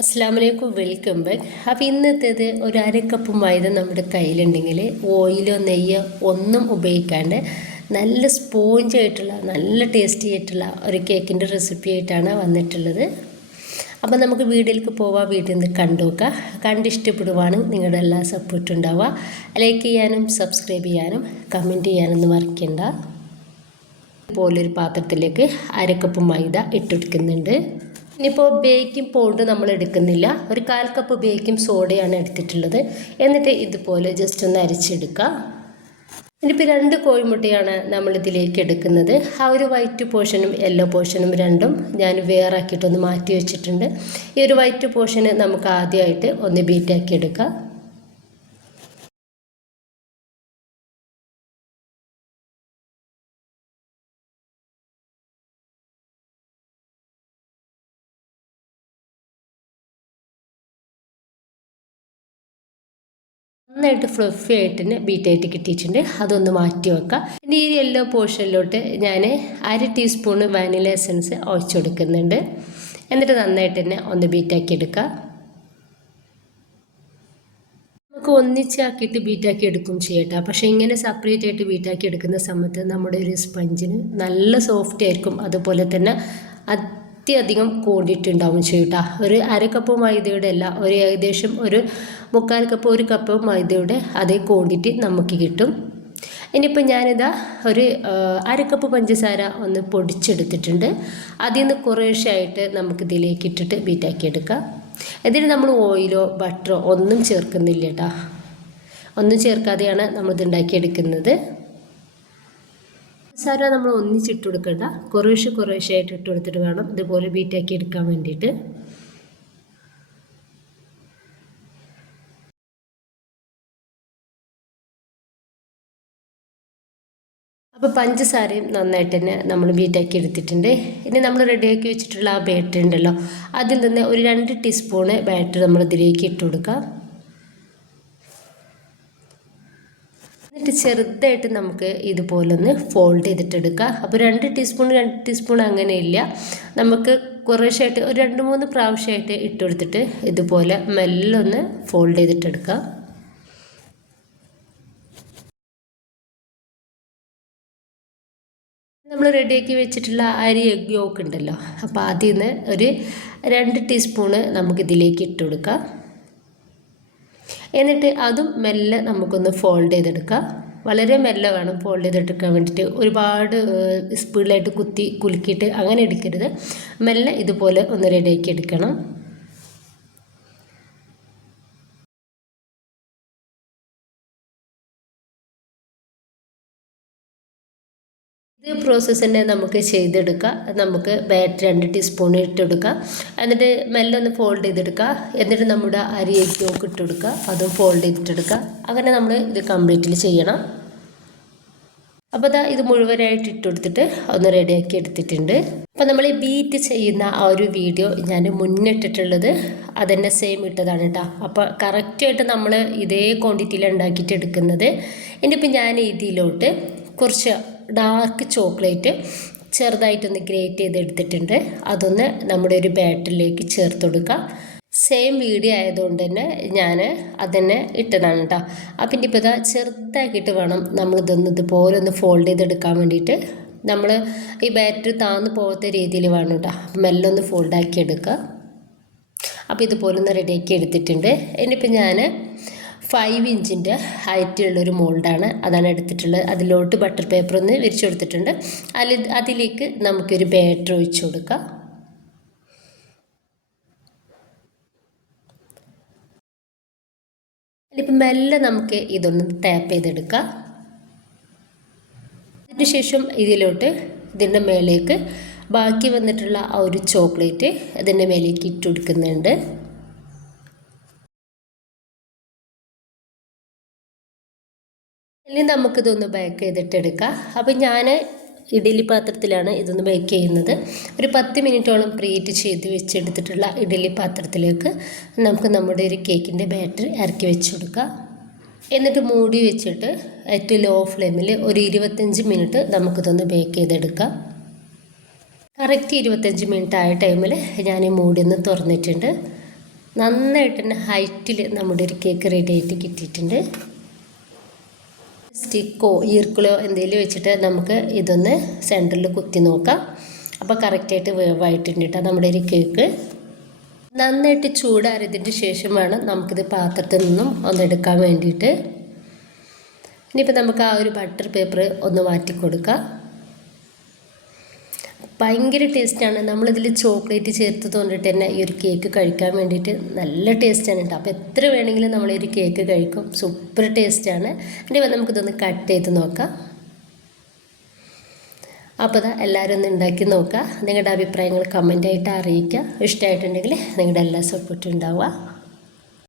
അസ്സലാമലൈക്കും, welcome back. അപ്പോൾ ഇന്നത്തേത് ഒരു അരക്കപ്പ് മൈദ നമ്മുടെ കയ്യിലുണ്ടെങ്കിൽ ഓയിലോ നെയ്യോ ഒന്നും ഉപയോഗിക്കാണ്ട് നല്ല സ്പോഞ്ച് ആയിട്ടുള്ള നല്ല ടേസ്റ്റി ആയിട്ടുള്ള ഒരു കേക്കിൻ്റെ റെസിപ്പി ആയിട്ടാണ് വന്നിട്ടുള്ളത്. അപ്പോൾ നമുക്ക് വീഡിയോയിലേക്ക് പോവാം. വീട്ടിൽ നിന്ന് കണ്ടു നോക്കുക. കണ്ടിഷ്ടപ്പെടുവാണെങ്കിൽ നിങ്ങളുടെ എല്ലാ സപ്പോർട്ടും ഉണ്ടാവുക. ലൈക്ക് ചെയ്യാനും സബ്സ്ക്രൈബ് ചെയ്യാനും കമൻറ്റ് ചെയ്യാനൊന്നും മറക്കണ്ട. ഇതുപോലൊരു പാത്രത്തിലേക്ക് അരക്കപ്പ് മൈദ ഇട്ടെടുക്കുന്നുണ്ട്. ഇനിയിപ്പോൾ ബേക്കിംഗ് പൗഡർ നമ്മൾ എടുക്കുന്നില്ല, ഒരു 1/4 കപ്പ് ബേക്കിംഗ് സോഡയാണ് എടുത്തിട്ടുള്ളത്. എന്നിട്ട് ഇതുപോലെ ജസ്റ്റ് ഒന്ന് അരിച്ചെടുക്കുക. ഇനിയിപ്പോൾ 2 കോഴിമുട്ടയാണ് നമ്മളിതിലേക്ക് എടുക്കുന്നത്. ആ ഒരു വൈറ്റ് പോർഷനും യെല്ലോ പോർഷനും രണ്ടും ഞാൻ വേറെ ആക്കിയിട്ടൊന്ന് മാറ്റി വെച്ചിട്ടുണ്ട്. ഈ ഒരു വൈറ്റ് പോർഷന് നമുക്ക് ആദ്യമായിട്ട് ഒന്ന് ബീറ്റാക്കി എടുക്കാം. നന്നായിട്ട് ഫ്ലഫി ആയിട്ട് തന്നെ ബീറ്റായിട്ട് കിട്ടിയിട്ടുണ്ട്. അതൊന്ന് മാറ്റി വെക്കാം. ഇനി ഈ യെല്ലോ പോർഷനിലോട്ട് ഞാൻ 1/2 ടീസ്പൂൺ വാനില എസൻസ് ഒഴിച്ചു കൊടുക്കുന്നുണ്ട്. എന്നിട്ട് നന്നായിട്ട് തന്നെ ഒന്ന് ബീറ്റാക്കി എടുക്കുക. നമുക്ക് ഒന്നിച്ചാക്കിയിട്ട് ബീറ്റാക്കി എടുക്കും ചെയ്യട്ടെ. പക്ഷേ ഇങ്ങനെ സെപ്പറേറ്റ് ആയിട്ട് ബീറ്റാക്കി എടുക്കുന്ന സമയത്ത് നമ്മുടെ ഒരു സ്പഞ്ചിന് നല്ല സോഫ്റ്റ് ആയിരിക്കും. അതുപോലെ തന്നെ അത്യധികം കൂടിയിട്ടുണ്ടാവും ചെയ്യട്ടാ. ഒരു 1/2 കപ്പ് മൈദയുടെ അല്ല, ഒരു ഏകദേശം ഒരു 3/4 കപ്പ് 1 കപ്പ് മൈദയുടെ അതേ ക്വാണ്ടിറ്റി നമുക്ക് കിട്ടും. ഇനിയിപ്പോൾ ഞാനിതാ ഒരു 1/2 കപ്പ് പഞ്ചസാര ഒന്ന് പൊടിച്ചെടുത്തിട്ടുണ്ട്. അതിൽ നിന്ന് കുറേശ്ശായിട്ട് നമുക്കിതിലേക്ക് ഇട്ടിട്ട് ബീറ്റാക്കി എടുക്കാം. എന്നിട്ട് നമ്മൾ ഓയിലോ ബട്ടറോ ഒന്നും ചേർക്കുന്നില്ല കേട്ടോ. ഒന്നും ചേർക്കാതെയാണ് നമ്മളിത് ഉണ്ടാക്കിയെടുക്കുന്നത്. പഞ്ചസാര നമ്മൾ ഒന്നിച്ചിട്ട് കൊടുക്കണ്ട, കുറേശ്ശായിട്ട് ഇട്ട് കൊടുത്തിട്ട് വേണം ഇതുപോലെ ബീറ്റാക്കി എടുക്കാൻ വേണ്ടിയിട്ട്. അപ്പോൾ പഞ്ചസാരയും നന്നായിട്ട് തന്നെ നമ്മൾ ബീറ്റാക്കി എടുത്തിട്ടുണ്ട്. ഇനി നമ്മൾ റെഡിയാക്കി വെച്ചിട്ടുള്ള ആ ബാറ്റർ ഉണ്ടല്ലോ, അതിൽ നിന്ന് ഒരു 2 ടീസ്പൂണ് ബാറ്റർ നമ്മൾ ഇതിലേക്ക് ഇട്ട് കൊടുക്കാം. എന്നിട്ട് ചെറുതായിട്ട് നമുക്ക് ഇതുപോലൊന്ന് ഫോൾഡ് ചെയ്തിട്ടെടുക്കാം. അപ്പോൾ 2 ടീസ്പൂൺ അങ്ങനെയില്ല, നമുക്ക് കുറേശ്ശായിട്ട് ഒരു 2-3 പ്രാവശ്യമായിട്ട് ഇട്ട് കൊടുത്തിട്ട് ഇതുപോലെ മെല്ലെ ഒന്ന് ഫോൾഡ് ചെയ്തിട്ടെടുക്കാം. നമ്മൾ റെഡിയാക്കി വെച്ചിട്ടുള്ള അരി എഗ് യോക്ക് ഉണ്ടല്ലോ, അപ്പോൾ അതിൽ നിന്ന് ഒരു 2 ടീസ്പൂണ് നമുക്കിതിലേക്ക് ഇട്ട് കൊടുക്കാം. എന്നിട്ട് അതും മെല്ലെ നമുക്കൊന്ന് ഫോൾഡ് ചെയ്തെടുക്കാം. വളരെ മെല്ലെ വേണം ഫോൾഡ് ചെയ്തെടുക്കാൻ വേണ്ടിയിട്ട്. ഒരുപാട് സ്പീഡിലായിട്ട് കുലുക്കിയിട്ട് അങ്ങനെ എടുക്കരുത്. മെല്ലെ ഇതുപോലെ ഒന്ന് റെഡിയാക്കി എടുക്കണം. ഇത് പ്രോസസ്സ് തന്നെ നമുക്ക് ചെയ്തെടുക്കാം. നമുക്ക് ബാറ്റർ 2 ടീസ്പൂൺ ഇട്ടെടുക്കാം. എന്നിട്ട് മെല്ലെ ഒന്ന് ഫോൾഡ് ചെയ്തെടുക്കുക. എന്നിട്ട് നമ്മുടെ അരി യോക്ക് ഇട്ട് കൊടുക്കുക, അതും ഫോൾഡ് ചെയ്തിട്ടെടുക്കുക. അങ്ങനെ നമ്മൾ ഇത് കംപ്ലീറ്റ്ലി ചെയ്യണം. അപ്പോൾ ഇത് മുഴുവനായിട്ട് ഇട്ട് കൊടുത്തിട്ട് ഒന്ന് റെഡിയാക്കി എടുത്തിട്ടുണ്ട്. അപ്പോൾ നമ്മൾ ഈ ബീറ്റ് ചെയ്യുന്ന ആ ഒരു വീഡിയോ ഞാൻ മുന്നിട്ടിട്ടുള്ളത് അതന്നെ സെയിം ഇട്ടതാണ് കേട്ടോ. അപ്പോൾ കറക്റ്റായിട്ട് നമ്മൾ ഇതേ ക്വാണ്ടിറ്റിയിൽ ഉണ്ടാക്കിയിട്ട് എടുക്കുന്നത്. ഇനിയിപ്പോൾ ഞാൻ ഇതിലോട്ട് കുറച്ച് ഡാർക്ക് ചോക്ലേറ്റ് ചെറുതായിട്ടൊന്ന് ഗ്രേറ്റ് ചെയ്തെടുത്തിട്ടുണ്ട്. അതൊന്ന് നമ്മുടെ ഒരു ബാറ്ററിലേക്ക് ചേർത്ത് കൊടുക്കുക. സെയിം വീഡിയോ ആയതുകൊണ്ട് തന്നെ ഞാൻ അതന്നെ ഇട്ടതാണ് കേട്ടോ. അപ്പം ഇനിയിപ്പോൾ ചെറുതാക്കിയിട്ട് വേണം നമ്മളിതൊന്ന് ഇതുപോലെ ഒന്ന് ഫോൾഡ് ചെയ്തെടുക്കാൻ വേണ്ടിയിട്ട്. നമ്മൾ ഈ ബാറ്ററി താന്ന് പോകാത്ത രീതിയിൽ വേണം കേട്ടോ. മെല്ലെ ഒന്ന് ഫോൾഡാക്കി എടുക്കുക. അപ്പോൾ ഇതുപോലെ ഒന്ന് റെഡിയാക്കി എടുത്തിട്ടുണ്ട്. ഇനിയിപ്പോൾ ഞാൻ 5 ഇഞ്ചിൻ്റെ ഹൈറ്റുള്ളൊരു മോൾഡാണ്, അതാണ് എടുത്തിട്ടുള്ളത്. അതിലോട്ട് ബട്ടർ പേപ്പർ ഒന്ന് വിരിച്ചു കൊടുത്തിട്ടുണ്ട്. അതിലേക്ക് നമുക്കൊരു ബാറ്റർ ഒഴിച്ചു കൊടുക്കാം. ഇനിയിപ്പോൾ മെല്ലെ നമുക്ക് ഇതൊന്ന് ടാപ്പ് ചെയ്തെടുക്കാം. അതിനുശേഷം ഇതിൻ്റെ മേലേക്ക് ബാക്കി വന്നിട്ടുള്ള ആ ഒരു ചോക്ലേറ്റ് അതിൻ്റെ മേലേക്ക് ഇട്ട് കൊടുക്കുന്നുണ്ട്. ഇനി നമുക്കിതൊന്ന് ബേക്ക് ചെയ്തിട്ടെടുക്കാം. അപ്പോൾ ഞാൻ ഇഡ്ഡലി പാത്രത്തിലാണ് ഇതൊന്ന് ബേക്ക് ചെയ്യുന്നത്. ഒരു 10 മിനിറ്റോളം പ്രീഹീറ്റ് ചെയ്ത് വെച്ചെടുത്തിട്ടുള്ള ഇഡ്ഡലി പാത്രത്തിലേക്ക് നമുക്ക് നമ്മുടെ ഒരു കേക്കിൻ്റെ ബാറ്റർ ഇറക്കി വെച്ച് കൊടുക്കാം. എന്നിട്ട് മൂടി വെച്ചിട്ട് ഏറ്റവും ലോ ഫ്ലെയിമിൽ ഒരു 25 മിനിറ്റ് നമുക്കിതൊന്ന് ബേക്ക് ചെയ്തെടുക്കാം. കറക്റ്റ് 25 മിനിറ്റ് ആയ ടൈമിൽ ഞാൻ ഈ മൂടി ഒന്ന് തുറന്നിട്ടുണ്ട്. നന്നായിട്ട് തന്നെ ഹൈറ്റിൽ നമ്മുടെ ഒരു കേക്ക് റെഡി ആയിട്ട് കിട്ടിയിട്ടുണ്ട്. സ്റ്റിക്കോ ഈർക്കിളോ എന്തെങ്കിലും വെച്ചിട്ട് നമുക്ക് ഇതൊന്ന് സെൻറ്ററിൽ കുത്തി നോക്കാം. അപ്പോൾ കറക്റ്റായിട്ട് വേവായിട്ടുണ്ട് കേട്ടോ നമ്മുടെ ഒരു കേക്ക്. നന്നായിട്ട് ചൂടാറിയതിന് ശേഷം വേണം നമുക്കിത് പാത്രത്തിൽ നിന്നും ഒന്നെടുക്കാൻ വേണ്ടിയിട്ട്. ഇനിയിപ്പോൾ നമുക്ക് ആ ഒരു ബട്ടർ പേപ്പർ ഒന്ന് മാറ്റി കൊടുക്കാം. ഭയങ്കര ടേസ്റ്റാണ്. നമ്മളിതിൽ ചോക്ലേറ്റ് ചേർത്തത് കൊണ്ടിട്ട് തന്നെ ഈ ഒരു കേക്ക് കഴിക്കാൻ വേണ്ടിയിട്ട് നല്ല ടേസ്റ്റാണ് കേട്ടോ. അപ്പോൾ എത്ര വേണമെങ്കിലും നമ്മൾ ഈ ഒരു കേക്ക് കഴിക്കും. സൂപ്പർ ടേസ്റ്റാണ്. ഇനിയിപ്പോൾ നമുക്കിതൊന്ന് കട്ട് ചെയ്ത് നോക്കാം. അപ്പോൾ എല്ലാവരും ഒന്ന് ഉണ്ടാക്കി നോക്കുക. നിങ്ങളുടെ അഭിപ്രായങ്ങൾ കമൻ്റായിട്ട് അറിയിക്കുക. ഇഷ്ടമായിട്ടുണ്ടെങ്കിൽ നിങ്ങളുടെ എല്ലാ സപ്പോർട്ടും ഉണ്ടാവുക.